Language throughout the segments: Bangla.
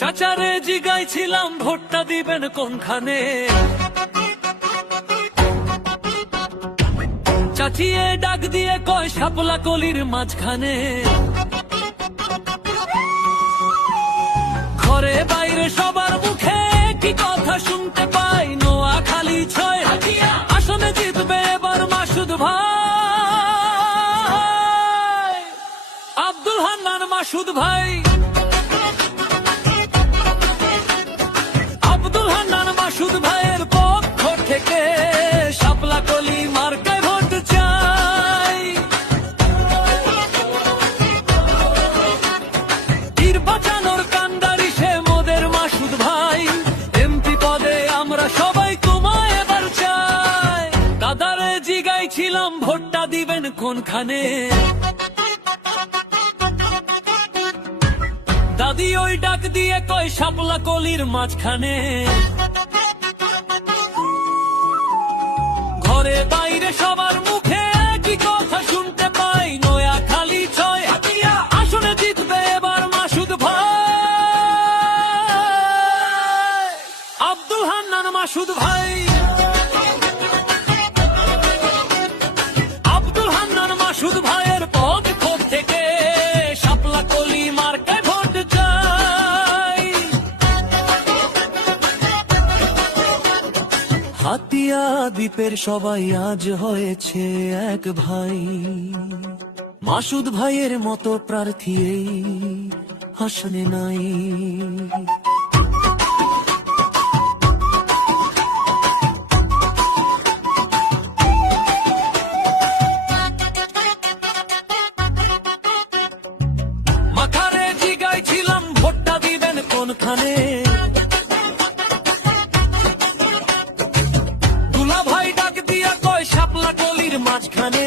চাচারে জিগাইছিলাম ভোটটা দিবেন কোনখানে, চাচিয়ে ডাক দিয়ে কয় শাপলা কলির মাঝখানে। ঘরে বাইরে সবার মুখে কি কথা শুনতে পাই, নোয়াখালী ৬ আসনে জিতবে এবার মাসুদ ভাই, আব্দুল হান্নান মাসুদ ভাই। আব্দুল হান্নান মাসুদ ভাইয়ের পক্ষ থেকে শাপলা কলি মার্কায় ভোট চাই। তীর বাঁচানোর কান্ডারি সে মোদের মাসুদ ভাই, এমপি পদে আমরা সবাই তোমায় এবার চাই। দাদারে জিগাইছিলাম ভোটটা দিবেন কোনখানে, দাদি ওই ডাক দিয়ে কয় শাপলা কলির মাঝখানে। ঘরে বাইরে সবার মুখে কি কথা শুনতে পাই, নোয়াখালী ৬ আসনে জিতবে এবার মাসুদ ভাই, আব্দুল হান্নান মাসুদ ভাই। আব্দুল হান্নান মাসুদ ভাইয়ের পক্ষ থেকে শাপলা কলি মার্কায় ভোট চাই। হাতিয়া দ্বীপের সবাই আজ হয়েছে এক ভাই, মাসুদ ভাইয়ের মতো প্রার্থী এই আসনে নাই। মাথারে জিগাইছিলাম ভোটটা দিবেন কোনখানে, দুলা ভাই ডাক দিয়া কয় শাপলা কলির মাঝখানে।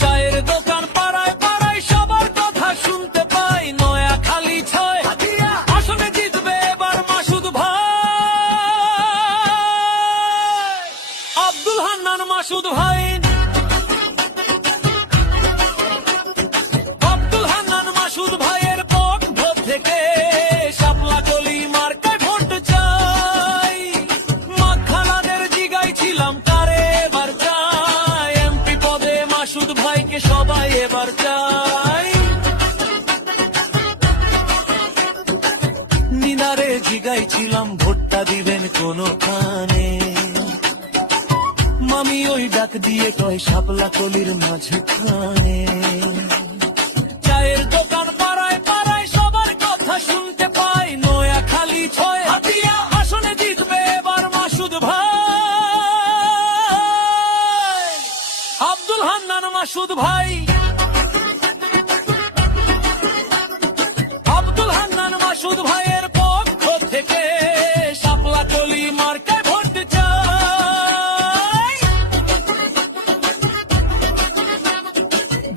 চায়ের দোকান পাড়ায় পাড়ায় সবার কথা শুনতে পাই, নোয়াখালী ৬ আসনে জিতবে এবার মাসুদ ভাই, আব্দুল হান্নান মাসুদ ভাই। আব্দুল হান্নান মাসুদ ভাইয়ের পক্ষ থেকে শাপলা কলি মার্কায় ভোট চাই। মাখানাদের জিগাইছিলাম কারে এবার চাই, এমপি পদে মাসুদ ভাইকে সবাই এবার চাই। নিনারে জিগাইছিলাম ভোটটা দিবেন কোনখানে, মামি ওই ডাক দিয়ে কয় শাপলা কলির মাঝখানে। চায়ের দোকান পাড়ায় পাড়ায় সবার কথা শুনতে পাই, নোয়াখালী ৬ আসনে জিতবে এবার মাসুদ ভাই, আব্দুল হান্নান মাসুদ ভাই। আব্দুল হান্নান মাসুদ ভাইয়ের পক্ষ থেকে শাপলা কলি মার্কায় ভোট চাই।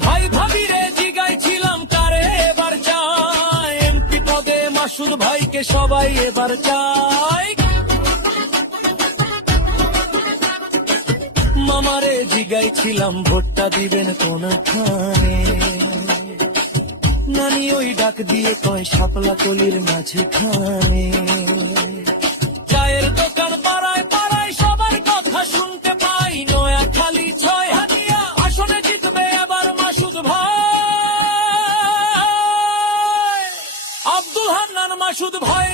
ভাই ভাবিরে জিগাইছিলাম কারে এবার চাই, এমপি পদে মাসুদ ভাইকে সবাই এবার চাই। মামারে জিগাইছিলাম ভোটটা দিবেন কোনখানে, নানি ওই ডাক দিয়ে কয় শাপলা কলির মাঝখানে। চায়ের দোকান পাড়ায় পাড়ায় সবার কথা শুনতে পাই, নোয়াখালী ৬ আসনে জিতবে এবার মাসুদ ভাই, আব্দুল হান্নান মাসুদ ভাই।